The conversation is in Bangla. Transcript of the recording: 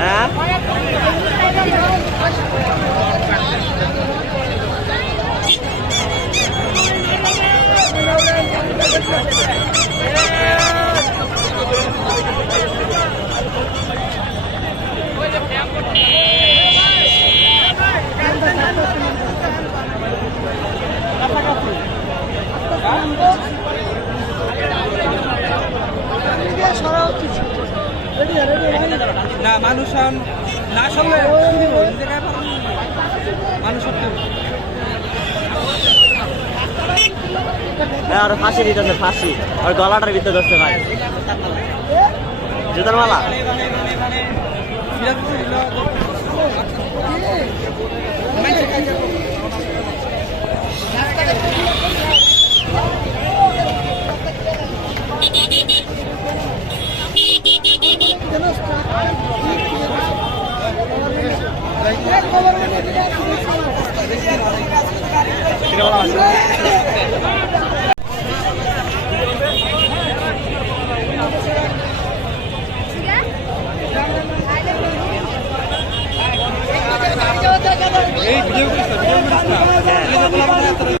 Hah? Thank you. না মানুষ না না। মানুষ হ্যাঁ আর ফাঁসি দিতেছে ফাঁসি। আর গলাটার ভিতরে ধরছে ভাই। জুতার মালা? এই ভিডিও করিস না ভিডিও করিস না